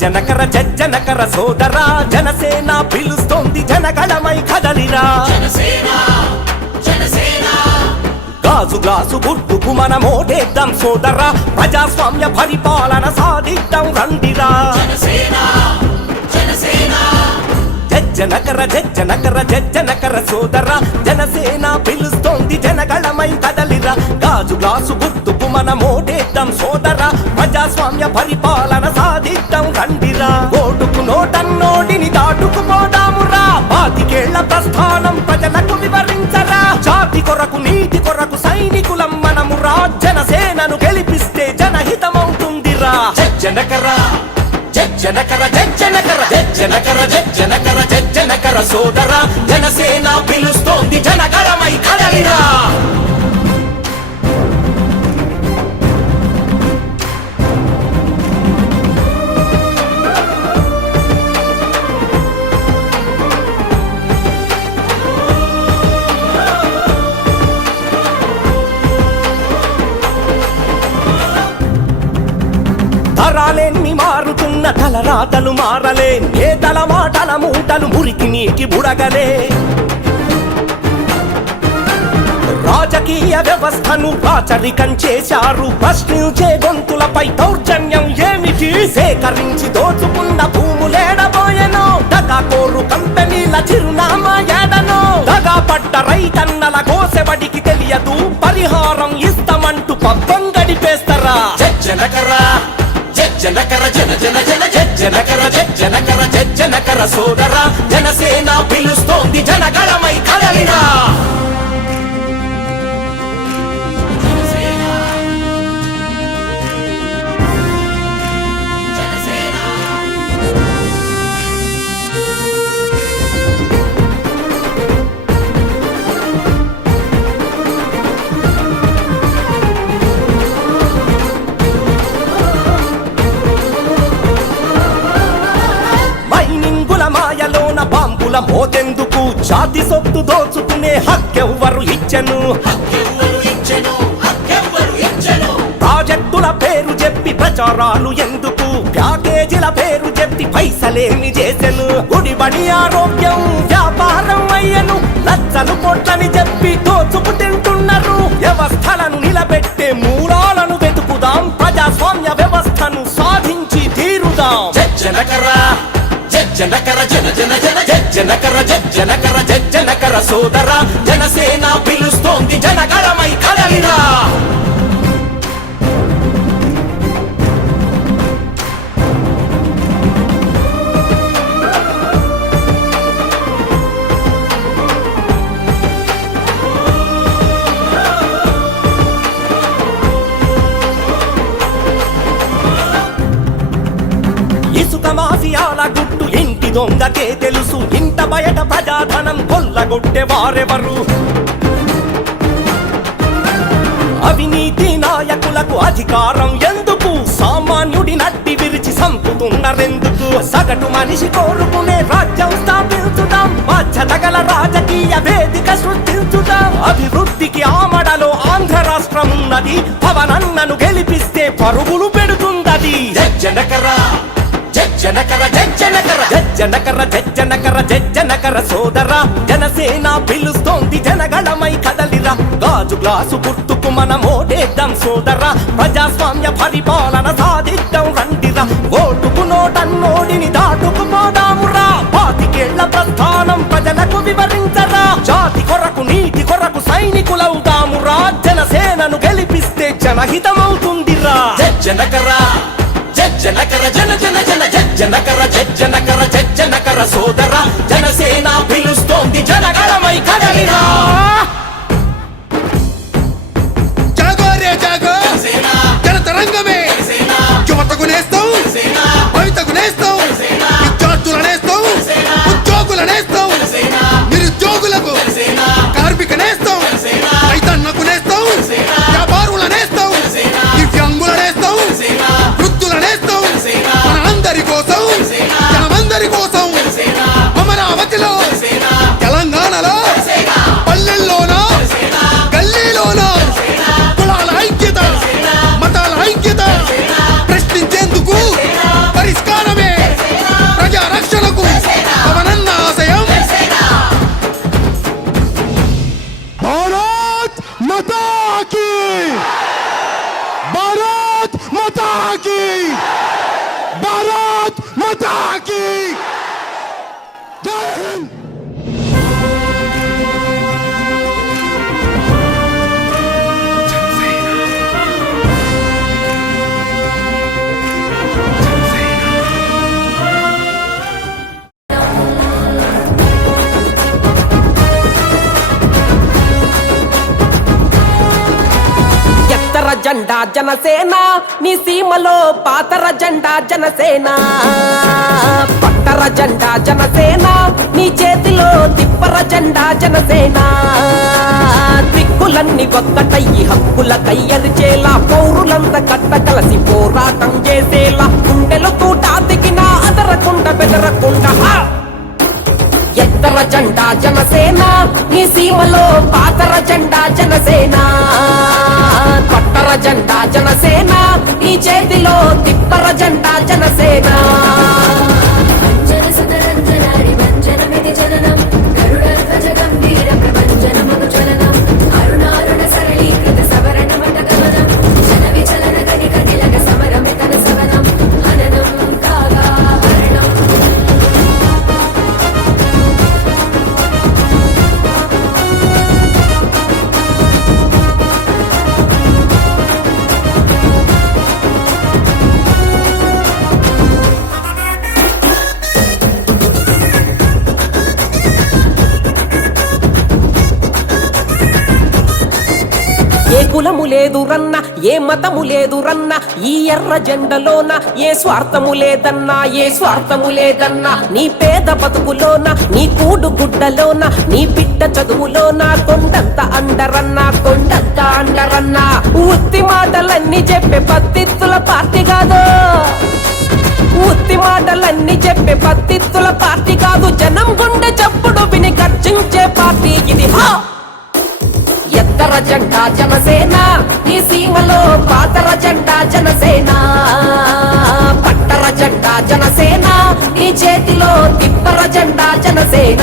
జనకర జనకర సోదరా జనసేన పిలుస్తోంది జనగళమై కదలిరా. గాజు గ్లాసు గుర్తుకు మన ఓటేద్దాం సోదరా ప్రజాస్వామ్య పరిపాలన సాధిద్దాం రండిరా. జనకర జనకర జనకర సోదరా జనసేన పిలుస్తోంది జనగళమై కదలిరా. గాజు గ్లాసు గుర్తుకు మన ఓటేద్దాం సోదరా ప్రజాస్వామ్య పరిపాలన సాధిద్దాం రండిరా. ఓటుకు నోటన్నోటిని దాటుకుపోదాము రా పాతికేళ్ళ ప్రస్థానం ప్రజలకు వివరించరా. జాతి కొరకు నీతి కొరకు సైనికులం మనము. మనమురా జనసేనను గెలిపిస్తే జనహితమవుతుందిరా. జనకర జనకర జనకర జనకర జనకర జనకర సోదర. జనసేన పిలుస్తోంది జనకరమై కదలిరా. తరాలెన్ని మారుతున్న తలరాతలు మారలే. ఏ తల మాటల మూటలు మురికి నీటి బుడగలే. రాజకీయ వ్యవస్థను రాచరికం చేశారు. ప్రశ్నించే గొంతులపై దౌర్జన్యం ఏమిటి? సేకరించి దోచుకున్న భూములేడబోయెనో దగా కోరు కంపెనీల చిరునామా ఏడనో? దగా పడ్డ రైతన్నల కోసెబడికి తెలియదు. పరిహారం ఇస్తామంటూ పబ్బం గడిపేస్తారా? చెచ్చనకరా జనకర జన జన జన జనకర జనకర జనకర సోదర జనసేన పిలుస్తోంది జనగళమై జాతి సొత్తు దోచుకునే హక్కెవ్వరు ఇచ్చెను. ప్రాజెక్టుల పేరు చెప్పి ప్రచారాలు ఎందుకు? ప్యాకేజీల పేరు చెప్పి పైసలేమి చేసెను. గుడిబడి ఆరోగ్యం వ్యాపారం అయ్యను. లచ్చలు కోట్లని చెప్పి దోచుకు తింటున్నారు. వ్యవస్థలను నిలబెట్టే మూలాలను వెతుకుదాం. ప్రజాస్వామ్య వ్యవస్థను సాధించి తీరుదాం. జనకరా జనకర జన జన జన జనకర జనకర జనకర సోదరా జనసేన పిలుస్తోంది జనగళమై కదలిరా. దొంగకే తెలుసు. ఇంత బయట ప్రజాధనం కొల్లగొట్టే వారెవరు అవినీతి నాయకులకు అధికారం ఎందుకు? సామాన్యుడి నడ్డి విరిచి సంపుతున్నారెందుకు? సగటు మనిషి కోరుకునే రాజ్యం స్థాపించుదాం. బాధ్యత గల రాజకీయ వేదిక సృష్టించుదాం. అభివృద్ధికి ఆమడలో ఆంధ్ర రాష్ట్రం ఉన్నది పవనన్నను గెలిపిస్తే పరుగులు పెడుతుందది. జనకరా జనకర జనకర జనకర జనకర జజ్జనకర సోదర. జనసేన పిలుస్తోంది జనగణమై కదలిరా. గాజు గ్లాసు గుర్తుకు మనం ఓటేద్దాం సోదర. ప్రజాస్వామ్య పరిపాలన సాధిద్దాం రండిరా. ఓటుకు నోటన్నోడిని దాటుకుపోదామురా. పాతికేళ్ళ ప్రస్థానం ప్రజలకు వివరించరా. జాతి కొరకు నీతి కొరకు సైనికులవుతామురా జనసేనను గెలిపిస్తే జనహితమవుతుందిరా. జనకరా జనకర జన జన జన జనకర జనక attack! జెండా జనసేన నీ సీమలో పాతర జెండా జనసేన. పట్టర జెండా జనసేన నీ చేతిలో తిప్పర జెండా జనసేన. దిక్కులన్నీ ఒక్కటయ్యి హక్కుల కయ్యరిచేలా పౌరులంతా కట్ట కలసి పోరాటం చేసేలా. గుండెలు తూట దిగిన అదరకుండా బెదరకుండా ఎత్తర జెండా జనసేన నీ సీమలో పాతర జెండా జనసేన. పట్టర జెండా జనసేన నీ చేతిలో తిప్పర జెండా జనసేన. ఏ కులము లేదు రన్న ఏ మతము లేదు రన్న ఈ ఎర్ర జెండలోన ఏ స్వార్థము లేదన్నా ఏ స్వార్థము లేదన్నా నీ పేద బతుకులోన నీ కూడు గుడ్డలోన నీ బిడ్డ చదువులోన కొండంత అండరన్నా కొండంత అండరన్నా. ఉత్తి మాటలన్నీ చెప్పే పత్తిత్తుల పార్టీ కాదు. ఉత్తి మాటలన్నీ చెప్పే పత్తిత్తుల పార్టీ కాదు. జనం గుండె చప్పుడు విని ఖర్చించే పార్టీ ఇది. హా! పాతర జెండా జనసేన ఈ సీమలో పాతర జెండా జనసేన. పట్టర జెండా జనసేన ఈ చేతిలో తిప్పర జెండా జనసేన.